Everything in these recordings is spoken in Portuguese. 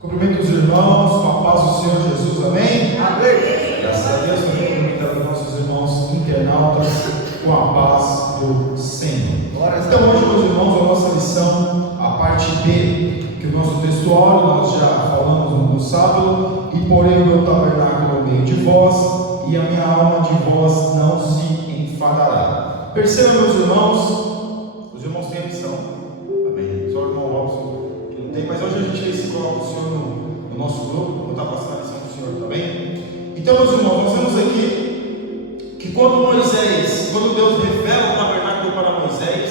Cumprimento os irmãos com a paz do Senhor Jesus, amém? Amém. Graças a Deus, também cumprimentando os nossos irmãos internautas com a paz do Senhor. Então, hoje, meus irmãos, a nossa lição, a parte B, que o nosso textuário, nós já falamos no sábado, e porém o meu tabernáculo no meio de vós, e a minha alma de vós não se enfadará. Percebam, meus irmãos, os irmãos têm a missão, amém? Só o irmão Robson que não tem, mas hoje a gente vê se coloca o Senhor no nosso grupo, vou estar passando a lição do Senhor, tá bem? Então, meus irmãos, nós vemos aqui que quando Deus revela o tabernáculo para Moisés,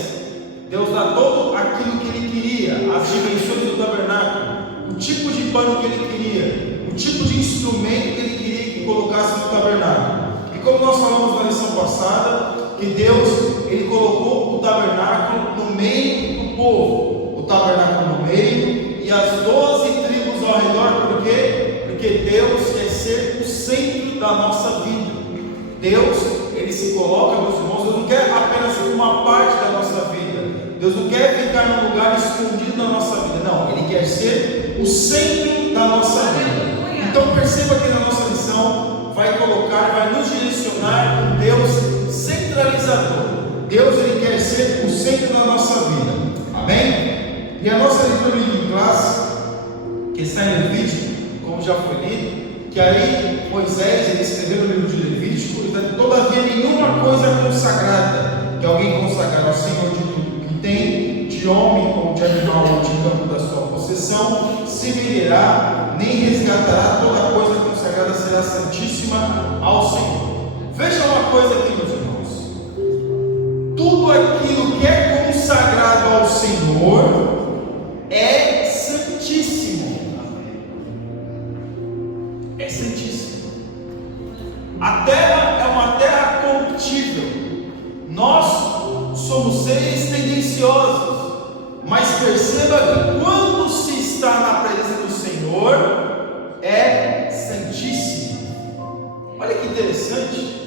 Deus dá todo aquilo que ele queria, as dimensões do tabernáculo, o tipo de pano que ele queria, o tipo de instrumento que ele queria que colocasse no tabernáculo. E como nós falamos na lição passada, que Deus, ele colocou o tabernáculo no meio do povo, o tabernáculo no meio, e as 12 tribos ao redor. Por quê? Porque Deus quer ser o centro da nossa vida. Deus, ele se coloca, meus irmãos, Deus não quer apenas uma parte da nossa vida, Deus não quer ficar num lugar escondido na nossa vida, não, ele quer ser o centro da nossa vida. Então perceba que na nossa lição vai nos direcionar um Deus centralizador. Deus, ele quer ser o centro da nossa vida, amém? E a nossa leitura em classe, que está em Levítico, como já foi lido, que aí Moisés, ele escreveu no livro de Levítico, todavia nenhuma coisa consagrada, que alguém consagrar ao Senhor de tudo que tem, de homem ou de animal ou de campo da sua possessão, se venderá, nem resgatará. Toda coisa consagrada será santíssima ao Senhor. Veja uma coisa aqui, meus irmãos, tudo aquilo que é consagrado ao Senhor é santíssimo. É santíssimo. A terra é uma terra corruptível. Nós somos seres tendenciosos, mas perceba que quando se está na presença do Senhor é santíssimo. Olha que interessante.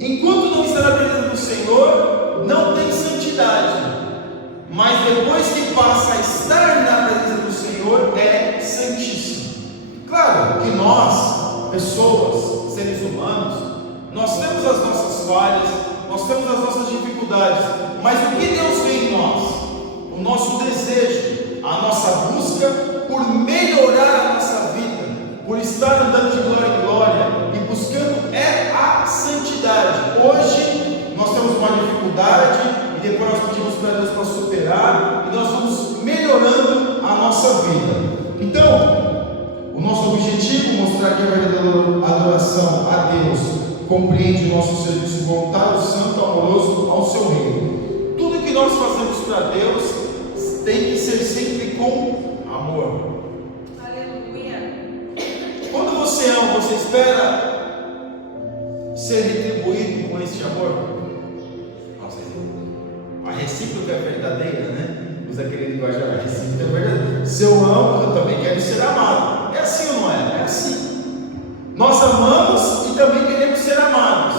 Enquanto não está na presença do Senhor, não tem santidade, mas depois que passa a estar na presença do Senhor é santíssimo. Claro que nós, pessoas, seres humanos, nós temos as nossas falhas, nós temos as nossas dificuldades, mas o que Deus vê em nós? O nosso desejo, a nossa busca por melhorar a nossa vida, por estar andando de glória em glória e buscando é a santidade. Hoje nós temos uma dificuldade e depois nós pedimos para Deus para superar e nós vamos melhorando a nossa vida. Então, o nosso objetivo é mostrar que a verdadeira adoração a Deus compreende o nosso serviço voluntário, santo, amoroso ao seu reino. Tudo que nós fazemos para Deus tem que ser sempre com amor. Aleluia. Quando você ama, você espera ser retribuído com este amor? Nossa, a recíproca é verdadeira, né? Usa aquele linguagem, a recíproca é verdadeira. Se eu amo, eu também quero ser amado. É assim ou não é? É assim. Nós amamos e também queremos ser amados.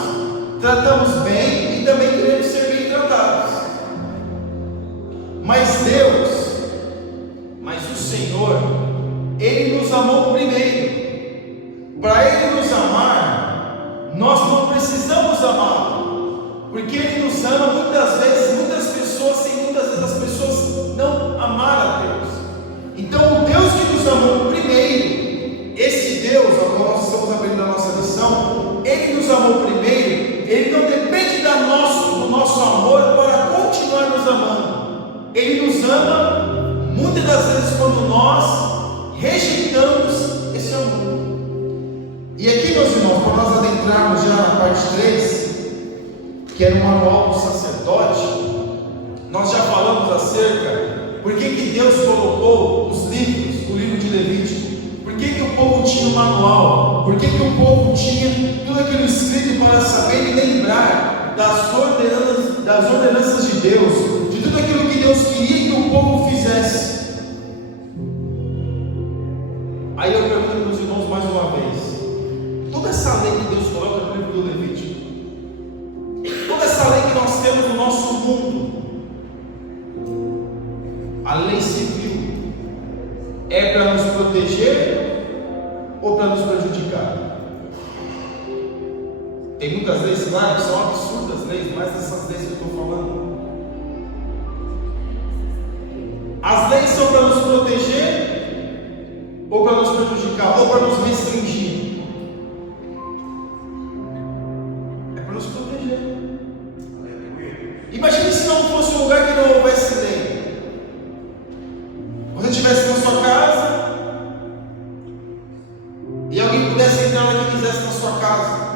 Tratamos bem e também queremos ser bem tratados. Mas o Senhor, ele nos amou primeiro. Para ele nos amar, nós não precisamos amá-lo, porque ele nos ama muitas vezes, muitas vezes as pessoas não amaram a Deus. Então o Deus que nos amou primeiro, esse Deus, ao qual nós estamos aprendendo a nossa lição, ele nos amou primeiro, ele não depende do nosso amor para continuar nos amando. Ele nos ama muitas das vezes quando nós rejeitamos esse amor. E aqui, meus irmãos, para nós adentrarmos já na parte 3, que era o manual do sacerdote, nós já falamos acerca por que Deus colocou os livros, o livro de Levítico, por que o povo tinha o manual, por que o povo tinha tudo aquilo escrito para saber e lembrar das ordenanças de Deus, de tudo aquilo que Deus queria que o povo fizesse. Aí eu pergunto para os irmãos mais uma vez, toda essa lei que Deus coloca no livro do Levítico, toda essa lei que nós temos no nosso mundo, a lei civil, É para nos proteger ou para nos prejudicar? Tem muitas leis, claro, que são absurdas leis, mas essas leis que eu estou falando. As leis são para nos proteger ou para nos prejudicar, ou para nos restringir? É para nos proteger. Imagine se não fosse um lugar que não houvesse lei. Você estivesse na sua casa e alguém pudesse entrar lá que quisesse na sua casa.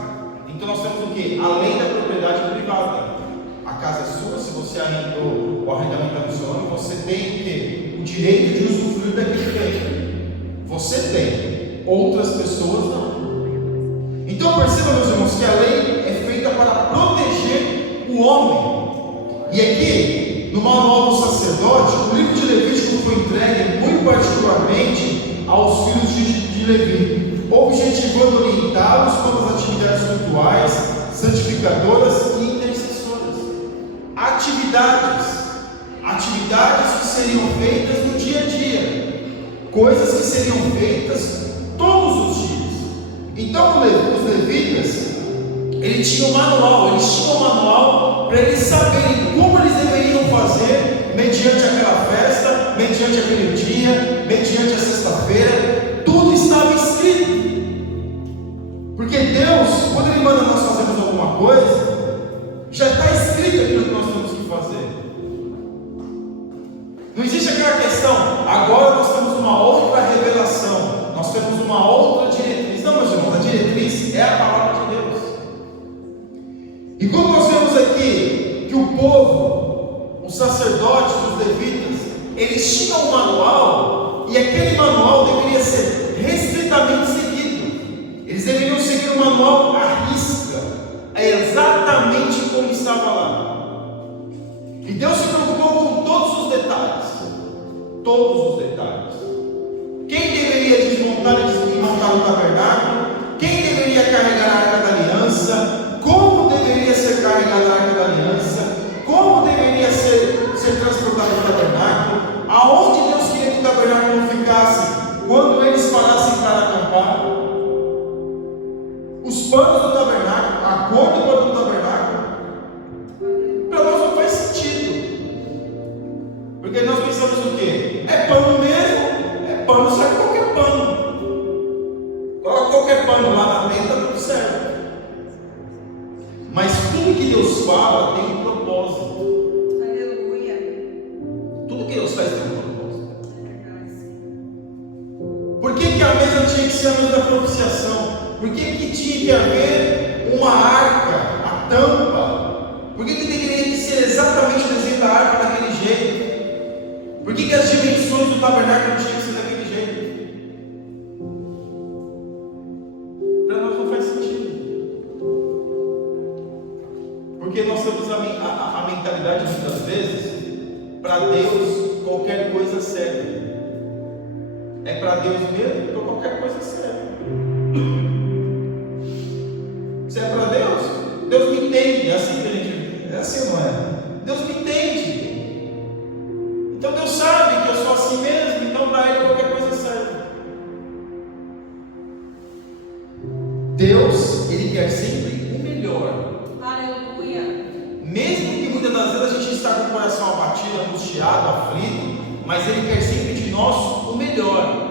Então nós temos o quê? A lei da propriedade privada. A casa é sua, se você arrendou, o arrendamento é do seu nome, você tem o quê? O direito de usufruir daquele bem. Você tem, outras pessoas não. Então perceba, meus irmãos, que a lei é feita para proteger o homem. E aqui, no manual do sacerdote, o livro de Levítico foi entregue muito particularmente aos filhos de Levi, objetivando orientá-los para as atividades rituais, santificadoras e intercessoras. Atividades que seriam feitas no dia a dia, coisas que seriam feitas todos os dias. Então os levitas, eles tinham um manual para eles saberem como eles deveriam fazer mediante aquela festa, mediante aquele dia, mediante a sexta-feira. Tudo estava escrito. Porque Deus, quando Ele manda nós fazermos alguma coisa, já está escrito aquilo que nós temos que fazer. Não existe aquela questão, agora nós temos uma outra revelação, nós temos uma outra diretriz. Não, meus irmãos, a diretriz é a palavra de Deus. E como nós vemos aqui que o povo, os sacerdotes, os levitas, eles tinham um manual, e aquele manual deveria ser restritamente seguido. Eles deveriam seguir o manual à risca, exatamente como estava lá. E Deus se preocupou com todos os detalhes. Todos os detalhes. Quem deveria desmontar e desmontar o tabernáculo? Quem deveria carregar a arca da aliança? Como deveria ser carregada a arca da aliança? Como deveria ser transportado o tabernáculo? Aonde Deus queria que o tabernáculo ficasse quando eles parassem para acampar? Os panos do tabernáculo, a cor do pano do tabernáculo, para nós não faz sentido. Porque nós pensamos o quê? É pano mesmo? É pano, serve qualquer pano. Coloca qualquer pano lá na tenda, tudo certo. Mas tudo que Deus fala tem um propósito. Aleluia. Tudo que Deus faz tem um propósito. Por que a mesa tinha que ser a mesa da propiciação? Por que tinha que haver uma arca, a tampa? Por que deveria que ser exatamente o desenho da arca daquele jeito? Por que as dimensões do tabernáculo tinham que ser daquele jeito? Para nós não faz sentido. Porque nós temos a mentalidade muitas vezes, para Deus qualquer coisa serve. É para Deus mesmo, então qualquer coisa serve. Se é para Deus, Deus me entende. É assim que a gente, é assim, não é? Deus me entende. Então Deus sabe que eu sou assim mesmo, então para Ele qualquer coisa serve. Deus, Ele quer sempre o melhor. Aleluia. Mesmo que muitas das vezes a gente está com o coração abatido, angustiado, aflito, mas Ele quer sempre de nós o melhor.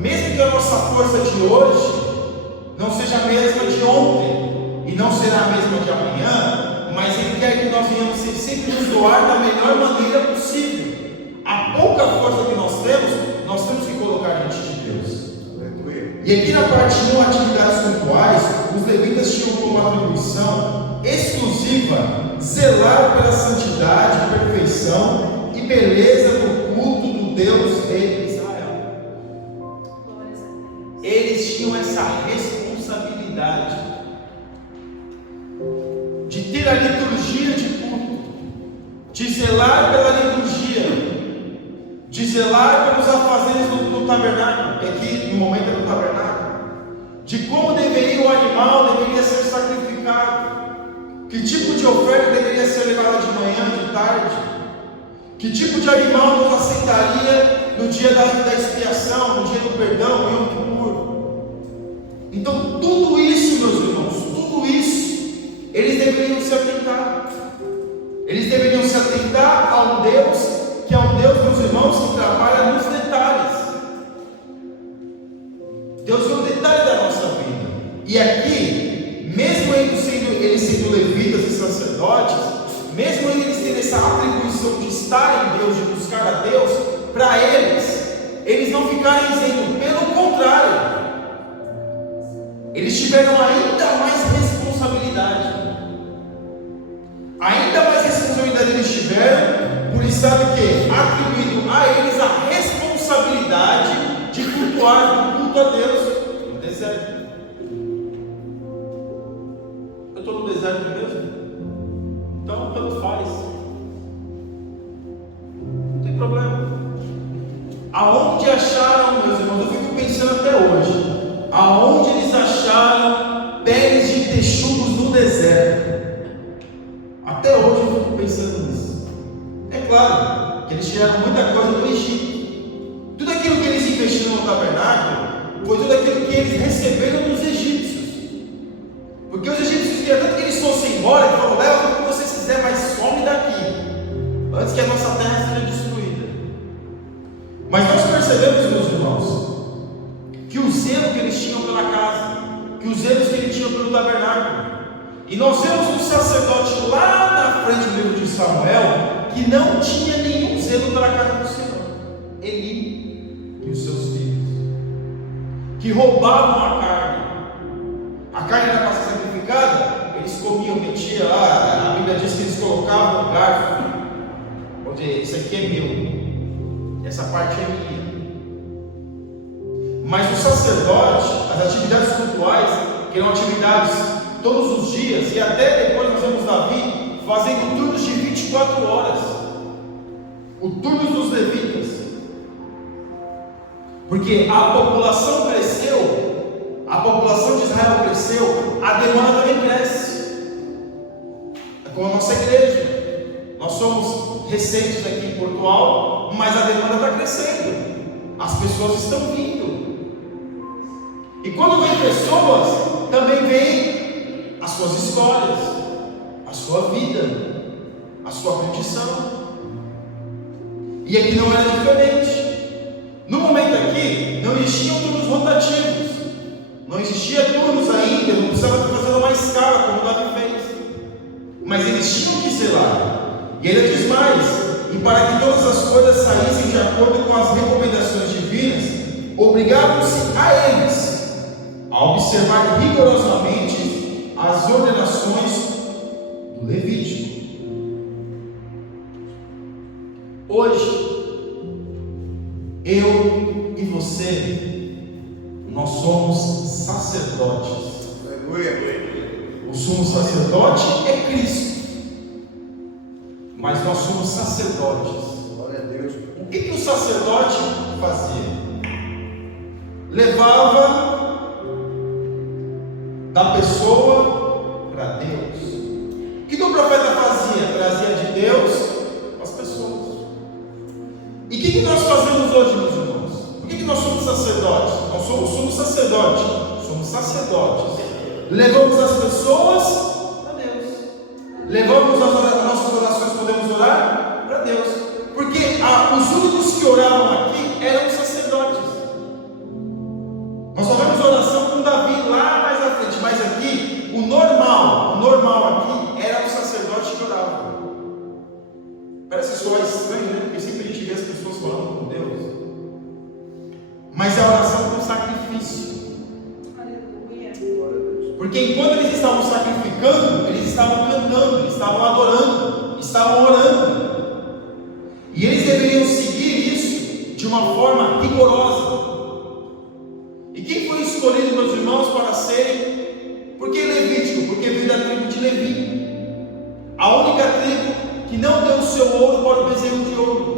Mesmo que a nossa força de hoje não seja a mesma de ontem, e não será a mesma de amanhã, mas Ele quer que nós venhamos sempre nos doar da melhor maneira possível. A pouca força que nós temos que colocar diante de Deus. E aqui na parte 1, atividades pontuais, os levitas tinham como atribuição exclusiva zelar pela santidade, perfeição e beleza do culto do Deus de Israel. Eles tinham essa responsabilidade de ter a liturgia de culto, de zelar pela liturgia, de zelar pelos afazeres do tabernáculo, aqui no momento é do tabernáculo, de como o animal deveria ser sacrificado, que tipo de oferta deveria ser levada de manhã, de tarde, que tipo de animal nos aceitaria no dia da expiação, no dia do perdão, em Yom Kippur. Então tudo isso, meus irmãos, tudo isso, eles deveriam se atentar. Eles deveriam se atentar a um Deus, que é um Deus, meus irmãos, que trabalha nos detalhes. Deus vê o detalhe da nossa vida. E aqui, mesmo eles sendo levitas e sacerdotes, mesmo eles tendo essa atribuição de estar em Deus, de buscar a Deus, para eles não ficarem dizendo, pelo contrário, eles tiveram ainda mais responsabilidade. Ainda mais responsabilidade eles tiveram, por estar o quê? Atribuindo a eles a responsabilidade de cultuar o culto a Deus no deserto. Eu estou no deserto mesmo? Então, tanto faz. Não tem problema. Aonde acharam, meus irmãos, eu fico pensando até hoje, aonde eles acharam peles de texugos no deserto? Até hoje eu fico pensando nisso. É claro que eles tiraram muita coisa do Egito. Tudo aquilo que eles investiram no tabernáculo foi tudo aquilo que eles receberam dos egípcios. Porque os egípcios queriam tanto que eles fossem embora, que falaram, leva tudo que vocês quiserem, mas some daqui, antes que a nossa terra seja destruída. Mas nós percebemos, meus irmãos, que o zelo que eles tinham pela casa, que os zelos que eles tinham pelo tabernáculo, e nós vemos um sacerdote lá na frente do livro de Samuel, que não tinha nenhum zelo pela casa do Senhor, Eli e os seus filhos, que roubavam a carne era para ser sacrificada, eles comiam, metiam lá, a Bíblia diz que eles colocavam o garfo, onde isso aqui é meu, essa parte é minha. Mas o sacerdote, as atividades cultuais, que eram atividades todos os dias, e até depois nós vemos Davi fazendo turnos de 24 horas, o turno dos levitas, porque a população cresceu, a população de Israel cresceu, a demanda também cresce. É como a nossa igreja, nós somos recentes aqui em Porto Alto, mas a demanda está crescendo, as pessoas estão vindo, e quando vem pessoas, também vem as suas histórias, a sua vida, a sua condição. E aqui não era diferente. No momento aqui, não existiam turnos rotativos, não existia turnos ainda, não precisava fazer uma escala como Davi fez, mas eles tinham que zelar. E ele diz mais: e para que todas as coisas saíssem de acordo com as recomendações divinas, obrigavam-se a eles a observar rigorosamente as ordenações do Levítico. Hoje, eu e você, nós somos sacerdotes. O sumo sacerdote é Cristo, mas nós somos sacerdotes. Glória a Deus. O que o sacerdote fazia? Levava da pessoa para Deus. O que o profeta fazia? Trazia de Deus para as pessoas. E o que nós fazemos hoje, meus irmãos? Por que nós somos sacerdotes? Nós somos sacerdotes. Somos sacerdotes. Levamos as pessoas para Deus. Levamos as nossas orações, podemos orar para Deus. Porque os únicos que oravam aqui eram os sacerdotes. Nós só vemos oração com Davi lá mais à frente, mas aqui, o normal aqui era o sacerdote que orava. Parece soar estranho, né? Porque sempre a gente vê as pessoas falando com Deus. Mas é a oração com sacrifício. Aleluia. Porque enquanto eles estavam sacrificando, eles estavam cantando, eles estavam adorando, estavam orando. E eles deveriam seguir isso de uma forma rigorosa. E quem foi escolhido, meus irmãos, para serem? Por que Levítico? Porque veio da tribo de Levi, a única tribo que não deu o seu ouro para o bezerro de ouro,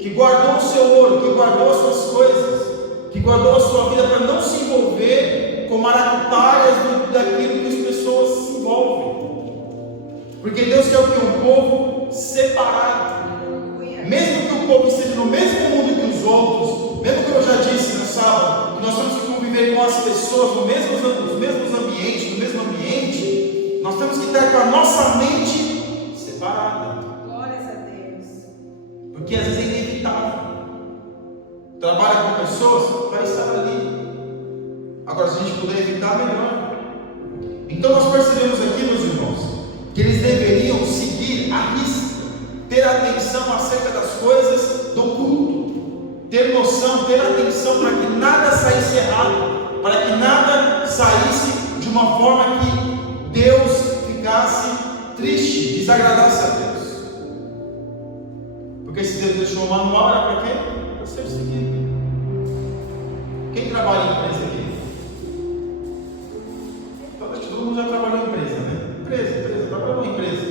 que guardou o seu ouro, que guardou as suas coisas, que guardou a sua vida para não se envolver com maracutaias daquilo que as pessoas se envolvem. Porque Deus quer o que? Um povo separado. Aleluia. Mesmo que o povo esteja no mesmo ficar com a nossa mente separada. Glórias a Deus. Porque às vezes é inevitável. Trabalha com pessoas, vai estar ali. Agora, se a gente puder evitar, melhor. Então nós percebemos aqui, meus irmãos, que eles deveriam seguir a risca, ter atenção acerca das coisas do culto, ter noção, ter atenção para que nada saísse errado, para que nada saísse de uma forma que Deus ficasse triste, desagradasse a Deus. Porque se Deus deixou o manual, era para quê? Para ser seguido. Quem trabalha em empresa aqui? Todo mundo já trabalhou em empresa, né? Empresa, trabalhou em empresa.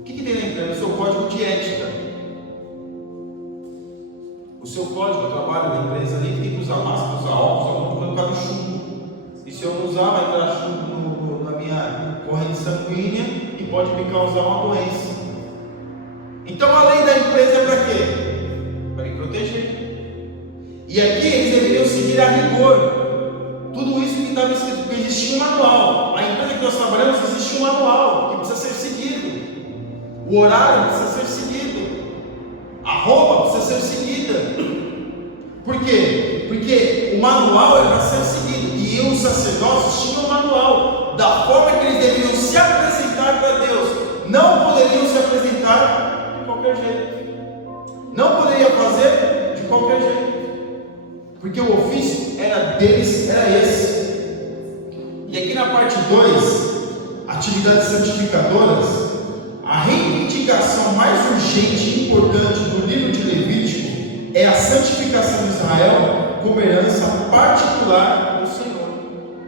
O que tem na empresa? O seu código de ética. O seu código, eu trabalho na empresa ali, tem que usar máscara, usar óculos, eu vou colocar no chumbo. E se eu não usar, vai entrar chumbo na minha corrente sanguínea e pode me causar uma doença. Então a lei da empresa é para quê? Para me proteger. E aqui eles deveriam seguir a rigor. Tudo isso que estava escrito, porque existia um manual. A empresa que nós trabalhamos, existe um manual que precisa ser seguido. O horário precisa ser seguido. A roupa precisa ser seguida. Por quê? Porque o manual é para ser seguido. E os sacerdotes tinham um manual da forma que eles deveriam se apresentar para Deus. Não poderiam se apresentar de qualquer jeito. Não poderiam fazer de qualquer jeito. Porque o ofício era deles, era esse. E aqui na parte 2, atividades santificadoras, a reivindicação mais urgente e importante do livro de Levítico é a santificação de Israel como herança particular do Senhor.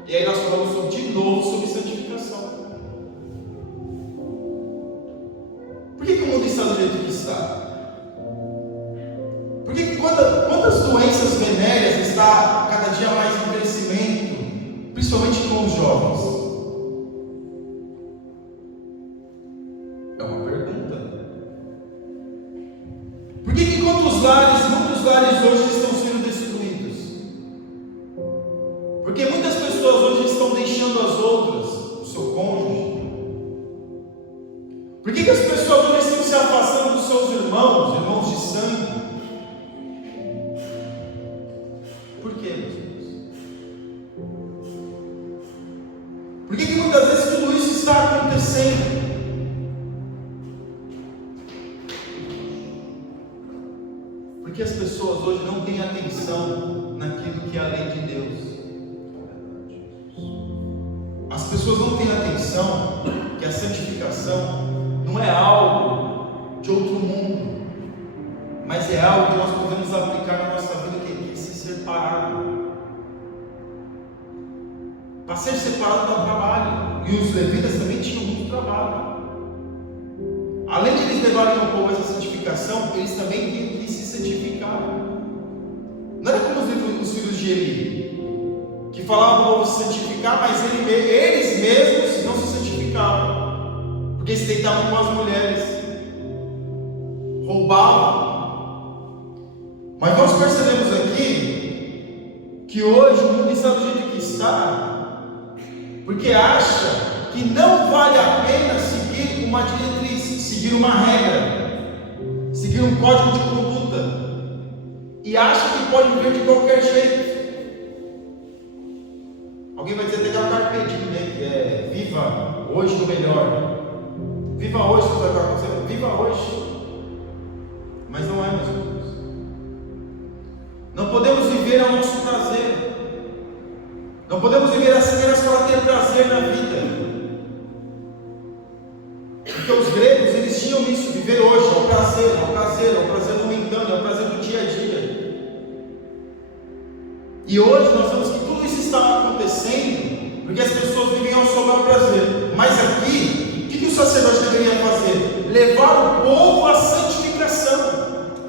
E aí nós falamos de novo sobre santificação. Por que o mundo está do jeito que está? Porque quantas doenças venéreas está cada dia mais em crescimento, principalmente com os jovens? É uma pergunta. Por que muitos lares hoje estão sendo destruídos? Porque muitas pessoas hoje estão deixando as outras, o seu cônjuge. Por que as pessoas hoje estão se afastando dos seus irmãos de sangue? Por quê, meus irmãos? Por que muitas vezes tudo isso está acontecendo? Porque as pessoas hoje não têm atenção naquilo que é a lei de Deus. As pessoas não têm atenção que a santificação não é algo de outro mundo, mas é algo que nós podemos aplicar na nossa vida, que é se separado. Para ser separado dá trabalho, e os levitas também tinham muito trabalho. Além de eles levarem ao povo essa santificação, eles também tinham que se santificar. Não era como os filhos de Eli, que falavam para o povo se santificar, mas eles mesmos não se santificavam, porque se deitavam com as mulheres, roubavam. Mas nós percebemos aqui que hoje o mundo está do jeito que está, porque acha que não vale a pena seguir uma diretriz, seguir uma regra, seguir um código de conduta, e acha que pode viver de qualquer jeito. Alguém vai dizer até que é o carpe diem, né? Que é viva hoje no melhor. Viva hoje, não vai acontecer. Viva hoje. Mas não é, meus irmãos. Não podemos viver ao nosso prazer. Não podemos viver assim apenas para ter prazer na vida. Porque os gregos, eles tinham isso, viver hoje, ao prazer momentâneo, ao prazer do dia a dia. E hoje nós vemos que tudo isso está acontecendo, porque as pessoas vivem ao seu bel prazer. Mas aqui, o que o sacerdote deveria fazer? Levar o povo à santificação,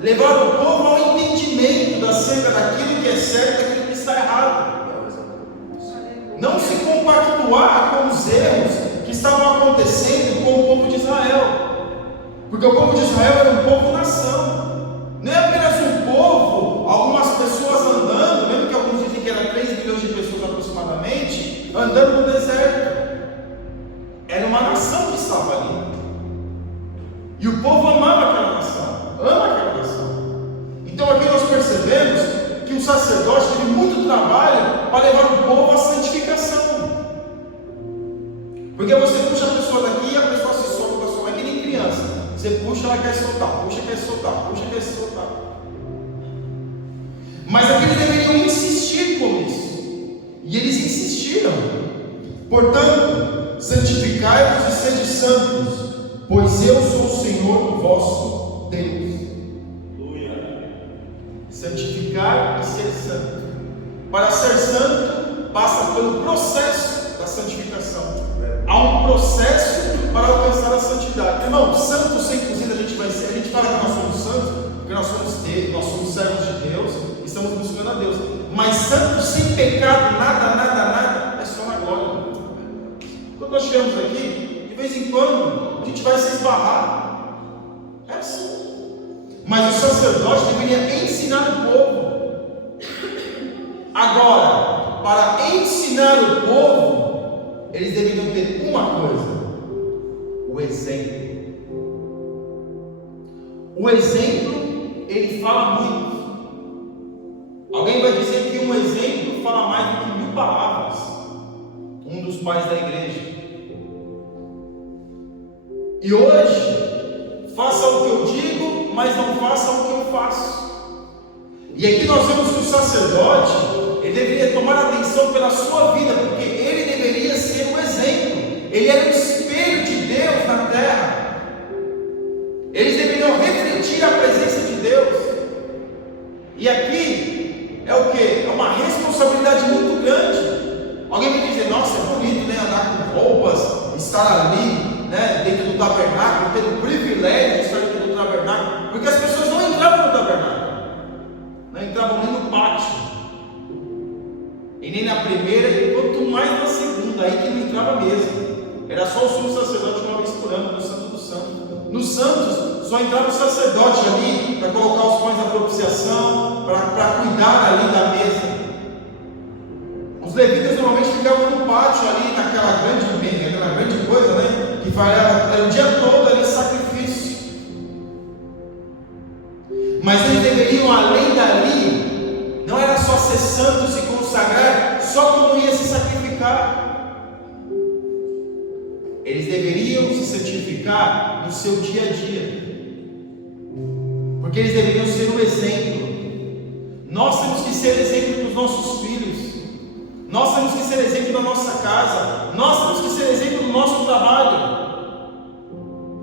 levar o povo ao entendimento acerca daquilo que é certo e daquilo que está errado. Não se compactuar com os erros que estavam acontecendo com o povo de Israel, porque o povo de Israel era um povo-nação, não é apenas um povo, algumas pessoas andando, mesmo que alguns dizem que era 3 milhões de pessoas aproximadamente, andando no deserto. Era uma nação. o povo amava aquela nação, ama aquela nação. Então aqui nós percebemos que o sacerdote teve muito trabalho para levar o povo à santificação. Porque você puxa a pessoa daqui e a pessoa se solta da sua mãe, que nem criança. Você puxa, ela quer soltar, puxa, quer soltar, puxa, quer soltar. Mas aqui eles deveriam insistir com isso. E eles insistiram. Portanto, santificai-vos e sede santos, pois eu sou o Senhor vosso Deus. Santificar e ser santo. Para ser santo, passa pelo processo da santificação. Há um processo para alcançar a santidade. Irmão, santo 100% a gente vai ser. A gente fala que nós somos santos, porque nós somos dele, nós somos servos de Deus, e estamos buscando a Deus. Mas santo sem pecado, nada, é só na glória. Quando nós chegamos aqui, de vez em quando, a gente vai se esbarrar. É assim. Mas o sacerdote deveria ensinar o povo. Agora, para ensinar o povo, eles deveriam ter uma coisa: o exemplo. O exemplo, ele fala muito. Alguém vai dizer que um exemplo fala mais do que 1000 palavras. Um dos pais da igreja. E hoje, faça o que eu digo, mas não faça o que eu faço. E aqui nós vemos que o sacerdote, ele deveria tomar atenção pela sua vida, porque ele deveria ser um exemplo. Ele era um espelho de Deus na terra. Eles deveriam refletir a presença de Deus. E aqui é o que? É uma responsabilidade muito grande. Alguém me diz, nossa, é bonito, né? Andar com roupas, estar ali, né? Dentro do tabernáculo, ter o privilégio de estar dentro do tabernáculo, porque as pessoas não entravam no tabernáculo, não entravam nem no pátio, e nem na primeira, e quanto mais na segunda, aí que não entrava mesmo. Era só o sumo sacerdote uma vez por ano, no Santo dos Santos. Nos Santos, só entrava o sacerdote ali para colocar os pães da propiciação, para cuidar ali da mesa. Os levitas normalmente ficavam no pátio ali, naquela grande coisa, né? Que era o dia todo ali sacrifício. Mas eles deveriam, além dali, não era só ser santo, se consagrar, só quando ia se sacrificar. Eles deveriam se santificar no seu dia a dia, porque eles deveriam ser um exemplo. Nós temos que ser exemplo dos nossos filhos, nós temos que ser exemplo da nossa casa, nós temos que ser exemplo do nosso trabalho.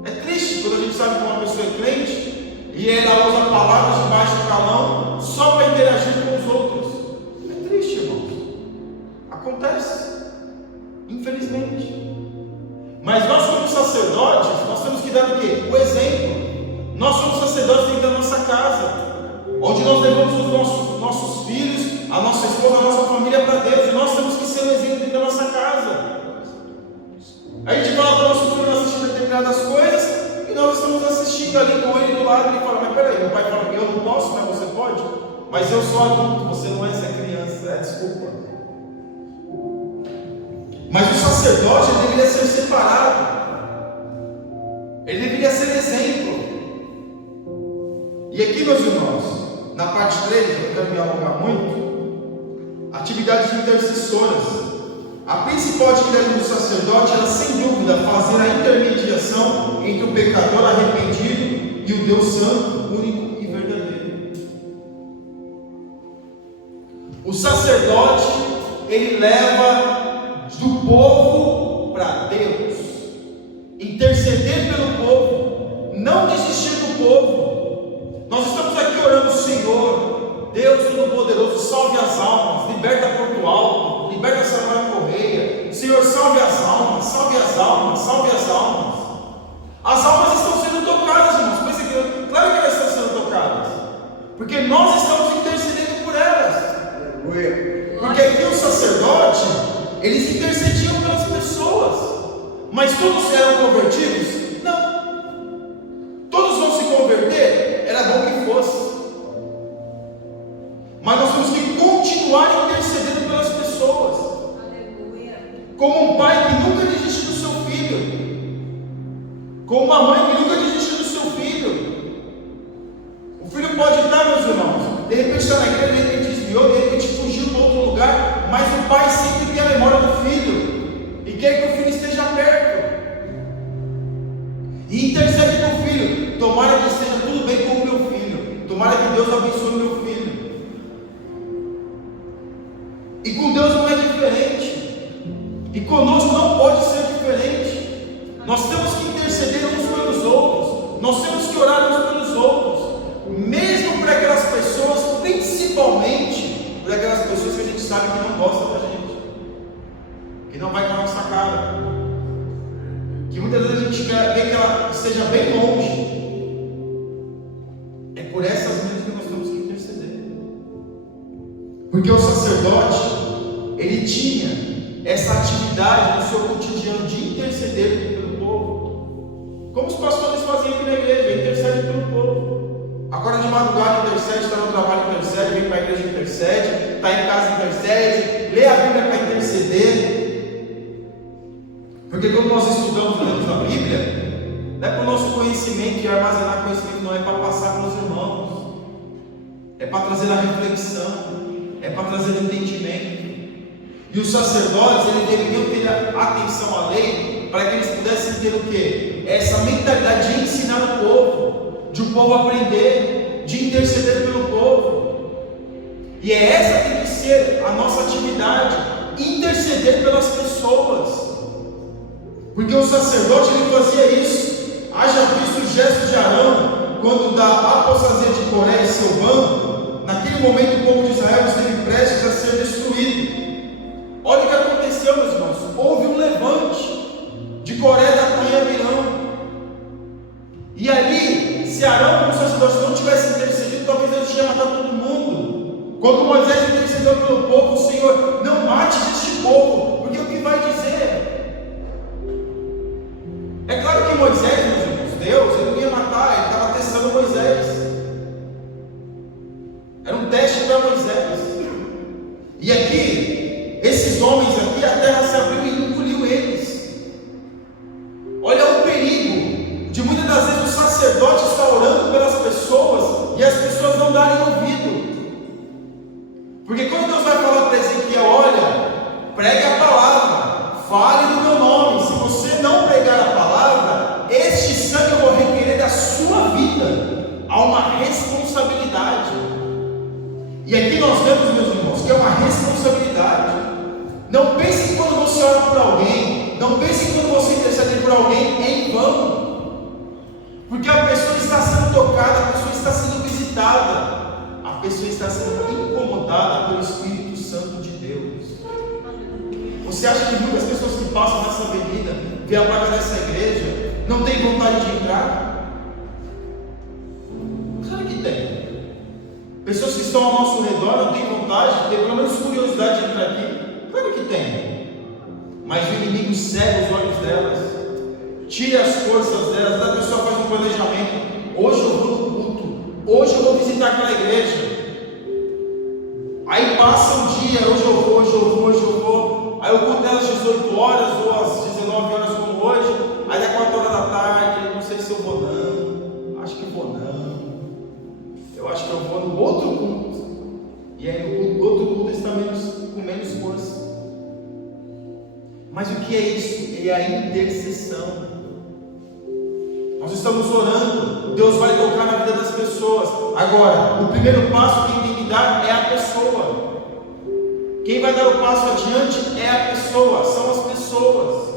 É triste quando a gente sabe que uma pessoa é crente e ela usa palavras de baixo calão só para interagir com os outros. É triste, irmãos. Acontece, infelizmente. Mas nós somos sacerdotes, nós temos que dar o quê? O exemplo. Nós somos sacerdotes dentro da nossa casa, onde nós levamos os nossos filhos, a nossa esposa, a nossa família para Deus, e nós temos que ser o exemplo dentro da nossa casa. A gente fala para o nosso filho assistir determinadas coisas, e nós estamos assistindo ali com ele do lado, e ele fala, mas peraí, meu pai fala que eu não posso, mas você pode? Mas eu sou adulto, você não é essa criança, desculpa. Mas o sacerdote ele deveria ser separado, ele deveria ser exemplo. E aqui, meus irmãos, na parte 3, eu não quero me alongar muito, atividades intercessoras. A principal atividade do sacerdote era, sem dúvida, fazer a intermediação entre o pecador arrependido e o Deus Santo, único e verdadeiro. O sacerdote, ele leva do povo para Deus, interceder pelo povo, não desistir do povo. Nós estamos aqui orando, Senhor, Deus Todo-Poderoso, salve as almas, liberta Porto Alto, liberta Samuel Correia, Senhor, salve as almas, salve as almas, salve as almas. As almas estão sendo tocadas, irmãos, claro que elas estão sendo tocadas, porque nós estamos intercedendo por elas. Porque aqui o sacerdote, eles intercediam pelas pessoas, mas todos eram convertidos? Não. Todos vão se converter? Era bom que fosse. Mas nós temos que continuar intercedendo pelas pessoas. Aleluia. Como um pai que nunca desiste do seu filho, como uma mãe que nunca desiste do seu tomara que Deus abençoe meu filho. E com Deus não é diferente, e conosco não pode ser diferente. Nós temos que interceder uns pelos outros, nós temos que orar uns pelos outros, mesmo por aquelas pessoas, principalmente por aquelas pessoas que a gente sabe que não gostam da gente, que não vai com a nossa cara, que muitas vezes a gente quer ver que ela esteja bem longe. É por essas mesmas que nós temos que interceder, porque o sacerdote, ele tinha essa atividade no seu cotidiano de interceder pelo povo, como os pastores faziam aqui na igreja, intercedem pelo povo. Acorda de madrugada, intercede, está no trabalho, intercede, vem para a igreja, intercede, está em casa, intercede, lê a Bíblia para interceder. Porque quando nós estudamos a Bíblia, não é para o nosso conhecimento e armazenar conhecimento, não, é para passar para os irmãos, é para trazer a reflexão, é para trazer o entendimento. E os sacerdotes, eles deveriam ter atenção à lei, para que eles pudessem ter o quê? Essa mentalidade de ensinar o povo, de o povo aprender, de interceder pelo povo. E é essa que tem que ser a nossa atividade, interceder pelas pessoas. Porque o sacerdote, ele fazia isso. Haja visto o gesto de Arão, quando da apostasia de Coré e seu bando, naquele momento o povo de Israel esteve prestes a ser destruído. Olha o que aconteceu, meus irmãos. Houve um levante de Coré, Datã e Abirão. E ali, se Arão como sacerdote não tivesse intercedido, talvez Deus tinha matado todo mundo. Quando Moisés intercedeu pelo povo, o Senhor, não mate este povo, porque o que vai dizer? É claro que Moisés, meus irmãos, Deus, ele não ia matar, ele estava testando Moisés. Era um teste para Moisés. E aqui, esses homens aqui, a terra se abriu e engoliu eles. Olha o perigo de muitas das vezes o sacerdote estar orando pelas pessoas e as pessoas não darem ouvido. Porque quando Deus vai falar para Ezequiel, olha, pregue a palavra, fale no meu nome. Se você não pregar a palavra, este sangue eu vou requerer da sua vida. Há uma responsabilidade. E aqui nós vemos, meus irmãos, que é uma responsabilidade. Não pense que quando você ora por alguém, não pense que quando você intercede por alguém é em vão, porque a pessoa está sendo tocada, a pessoa está sendo visitada, a pessoa está sendo incomodada pelo Espírito Santo de Deus. Você acha que muitas pessoas que passam nessa avenida, vê a placa dessa igreja, não tem vontade de entrar? Claro que tem. Pessoas que estão ao nosso redor não têm vontade, têm pelo menos curiosidade de entrar aqui. Claro que tem, mas o inimigo cega os olhos delas, tira as forças delas. A pessoa faz um planejamento: hoje eu vou no culto, hoje eu vou visitar aquela igreja. Aí passa um dia: hoje eu vou. Aí o culto dela às 18 horas ou às 19 horas, como hoje. Aí às 4 horas da tarde: não sei se eu vou, não, acho que vou, não, eu acho que eu vou no outro culto. E aí no outro culto está com menos força. Mas o que é isso? É a intercessão. Nós estamos orando, Deus vai tocar na vida das pessoas. Agora, o primeiro passo quem tem que dar é a pessoa. Quem vai dar o passo adiante é a pessoa, são as pessoas.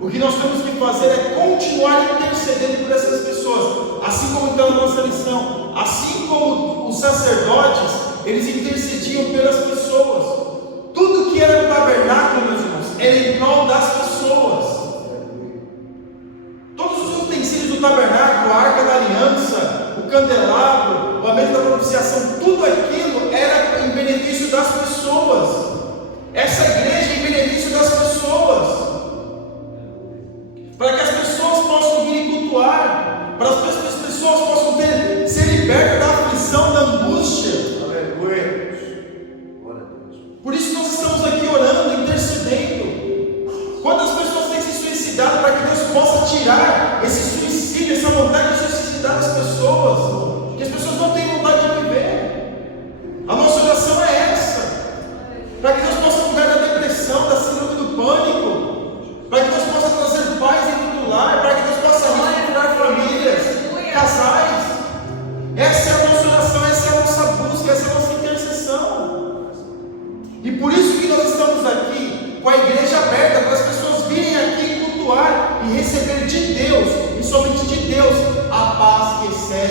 O que nós temos que fazer é continuar intercedendo por essas pessoas, assim como está na nossa lição, assim como os sacerdotes, eles intercediam pelas pessoas. Tudo que era no tabernáculo, meus irmãos, era em prol das pessoas. Todos os utensílios do tabernáculo, a arca da aliança, o candelabro, o aumento da propiciação, tudo aquilo era em benefício das pessoas. Essa igreja é em benefício das pessoas, para que as pessoas possam vir e cultuar, para que as pessoas possam ser libertas da aflição, da angústia. Aleluia. Por isso nós estamos aqui orando, intercedendo. Quantas pessoas têm se suicidado para que Deus possa tirar esse suicídio, essa vontade de se suicidar das pessoas? Que as pessoas não têm vontade de viver.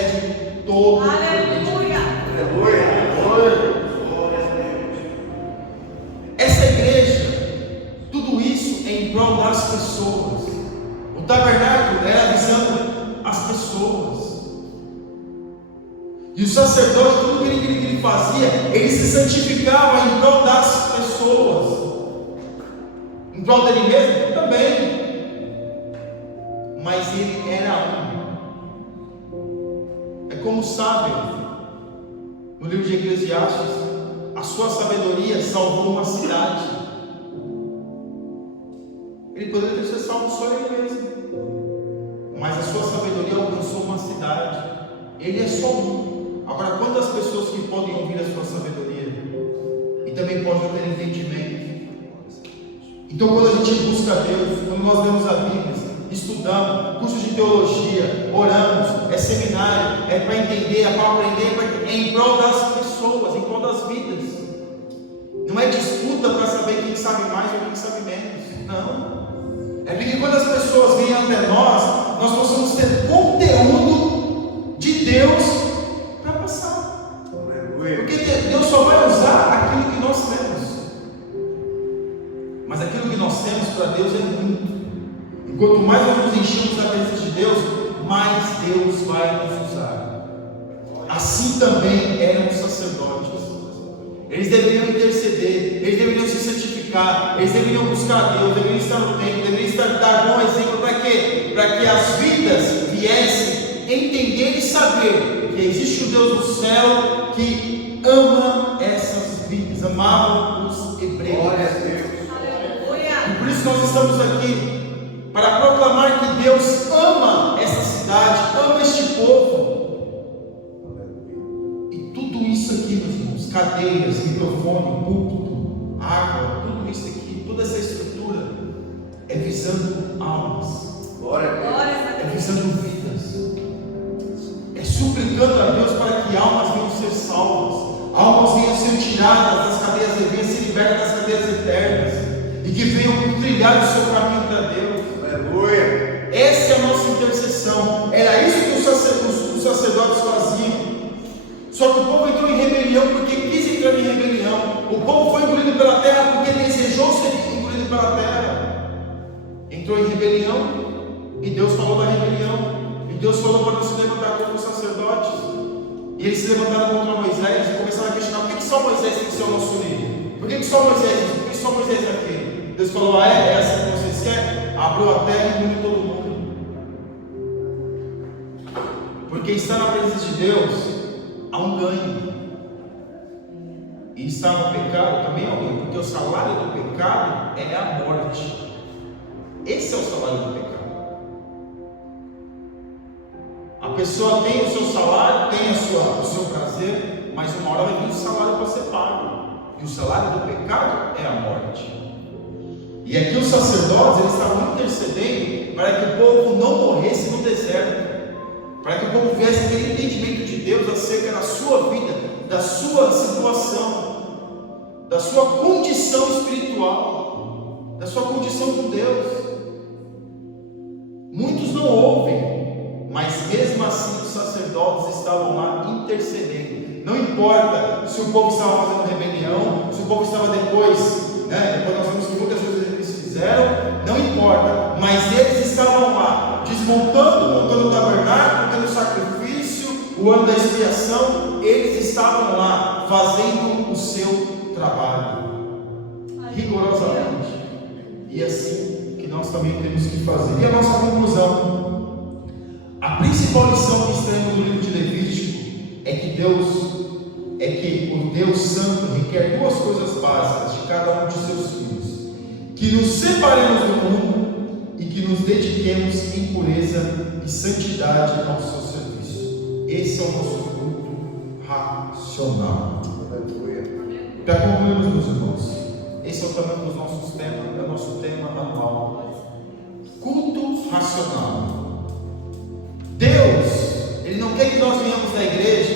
excede todo Aleluia. Essa igreja, tudo isso é em prol das pessoas. O tabernáculo era visando as pessoas. E o sacerdote, tudo que ele fazia, ele se santificava em prol das pessoas. Em prol dele mesmo? Também. Mas ele era um. É como sábio. No livro de Eclesiastes, a sua sabedoria salvou uma cidade. Ele poderia ter sido salvo só ele mesmo. Mas a sua sabedoria alcançou uma cidade. Ele é só um. Agora, quantas pessoas que podem ouvir a sua sabedoria e também podem ter entendimento? Então, quando a gente busca Deus, quando nós lemos a Bíblia, estudamos, curso de teologia, oramos, é seminário, é para entender, é para aprender, é em prol das pessoas, em prol das vidas. Não é disputa para saber quem sabe mais ou quem sabe menos. Não. É porque quando as pessoas vêm até nós possamos ter conteúdo de Deus para passar. Porque Deus só vai usar aquilo que nós temos. Mas aquilo que nós temos para Deus é muito. E quanto mais nós nos enchemos da presença de Deus, mais Deus vai nos usar. Assim também eram os sacerdotes. Eles deveriam interceder, eles deveriam se santificar, eles deveriam buscar Deus, deveriam estar no templo, deveriam dar bom exemplo para quê? Para que as vidas viessem entender e saber que existe um Deus do céu que ama essas vidas, amava os hebreus. Glória a Deus. Aleluia. E por isso nós estamos aqui, para proclamar que Deus ama essa cidade, ama este povo. E tudo isso aqui, meus irmãos, cadeiras, microfone, púlpito, água, tudo isso aqui, toda essa estrutura é visando almas. Glória a Deus. É visando vidas. É suplicando a Deus para que almas venham ser salvas, almas venham ser tiradas das cadeias, venham ser libertas das cadeias eternas, e que venham trilhar o seu caminho para Deus. Aleluia. Essa é a nossa intercessão. Era isso que os sacerdotes faziam. Só que o povo entrou em rebelião porque quis entrar em rebelião. O povo foi engolido pela terra porque desejou ser engolido pela terra. Entrou em rebelião e Deus falou da rebelião. E Deus falou para não se levantar contra os sacerdotes. E eles se levantaram contra Moisés e começaram a questionar: por que só Moisés tem que ser o nosso líder? Por que só Moisés? Por que só Moisés aqui? Deus falou: é essa que vocês querem? Abriu a terra e engoliu todo mundo. Porque estar na presença de Deus há um ganho. E estar no pecado também há um ganho. Porque o salário do pecado é a morte. Esse é o salário do pecado. A pessoa tem o seu salário, tem o seu prazer, mas uma hora vai vir o salário para ser pago. E o salário do pecado é a morte. E aqui os sacerdotes, eles estavam intercedendo para que o povo não morresse no deserto, para que o povo viesse ter entendimento de Deus acerca da sua vida, da sua situação, da sua condição espiritual, da sua condição com Deus. Muitos não ouvem, mas mesmo assim os sacerdotes estavam lá intercedendo. Não importa se o povo estava fazendo rebelião, se o povo estava depois nós vemos que muitas coisas eles fizeram, não importa, mas eles estavam lá, desmontando, montando o tabernáculo, tendo o sacrifício, o ano da expiação, eles estavam lá, fazendo o seu trabalho, rigorosamente, e assim que nós também temos que fazer. E a nossa conclusão, a principal lição que extraímos do livro de Levítico é que o Deus Santo requer duas coisas básicas de cada um de seus filhos: que nos separemos do mundo e que nos dediquemos em pureza e santidade ao seu serviço. Esse é o nosso culto racional. Para concluirmos, meus irmãos, esse é o tamanho dos nossos temas, é o nosso tema anual: culto racional. Deus, Ele não quer que nós venhamos da igreja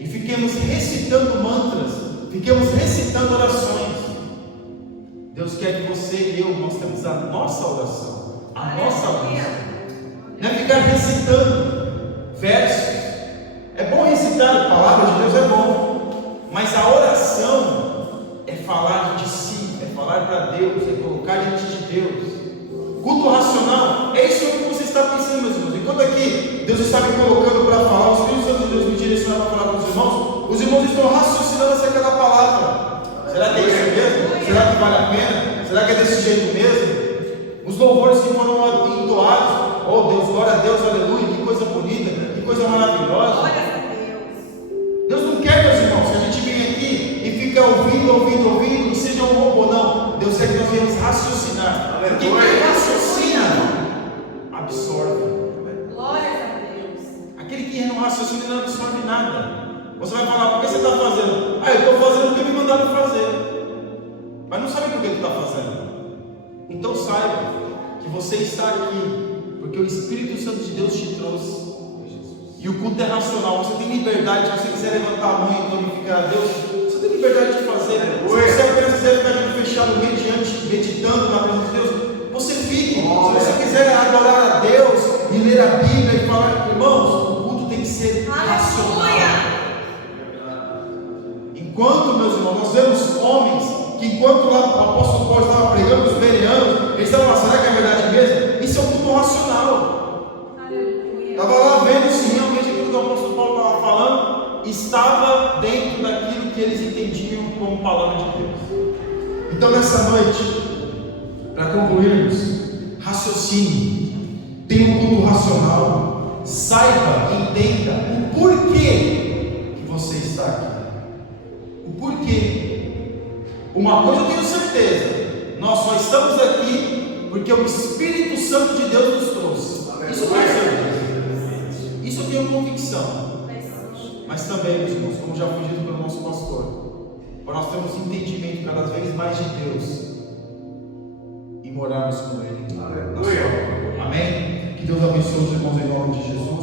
e fiquemos recitando mantras, fiquemos recitando orações. Deus quer que você e eu, nós temos a nossa oração, a nossa música. Não é ficar recitando versos, Deus. Culto racional é isso que você está pensando, meus irmãos. Enquanto aqui Deus está me colocando para falar, o Espírito Santo de Deus me direciona para falar com os irmãos estão raciocinando acerca da palavra. Será que é isso mesmo? Será que vale a pena? Será que é desse jeito mesmo? Os louvores que foram entoados, oh Deus, glória a Deus, aleluia, que coisa bonita, que coisa maravilhosa. Glória a Deus. Deus não quer, meus irmãos, que a gente venha aqui e fique ouvindo, e seja um robô, não. Deus quer que nós venhamos raciocinar. Porque quem raciocina, absorve. Glória a Deus. Aquele que não raciocina não absorve nada. Você vai falar, por que você está fazendo? Ah, eu estou fazendo o que me mandaram fazer. Mas não sabe por que tu está fazendo. Então saiba que você está aqui porque o Espírito Santo de Deus te trouxe. E o culto é racional. Você tem liberdade. Se você quiser levantar a mão e glorificar a Deus, você tem liberdade de fazer. Se você apenas quiser ficar de olho fechado, meditando na presença de Deus, você fique. Se você quiser adorar a Deus e ler a Bíblia e falar, irmãos, o culto tem que ser racional. Aleluia. Enquanto, meus irmãos, nós vemos homens que, enquanto lá o apóstolo Paulo estava pregando os bereanos, eles estavam lá, será que é verdade mesmo? Isso é um culto racional. Aleluia. Estava lá vendo se realmente aquilo que o apóstolo Paulo estava falando estava dentro daquilo que eles entendiam como palavra de Deus. Então, nessa noite, para concluirmos, raciocine, tenha um culto racional, saiba, entenda o porquê que você está aqui. O porquê. Uma coisa eu tenho certeza: nós só estamos aqui porque o Espírito Santo de Deus nos trouxe. Isso eu tenho certeza. Isso eu tenho convicção. Mas também, meus irmãos, como já foi dito pelo nosso pastor, para nós termos entendimento cada vez mais de Deus e morarmos com Ele. Amém? Que Deus abençoe os irmãos em nome de Jesus.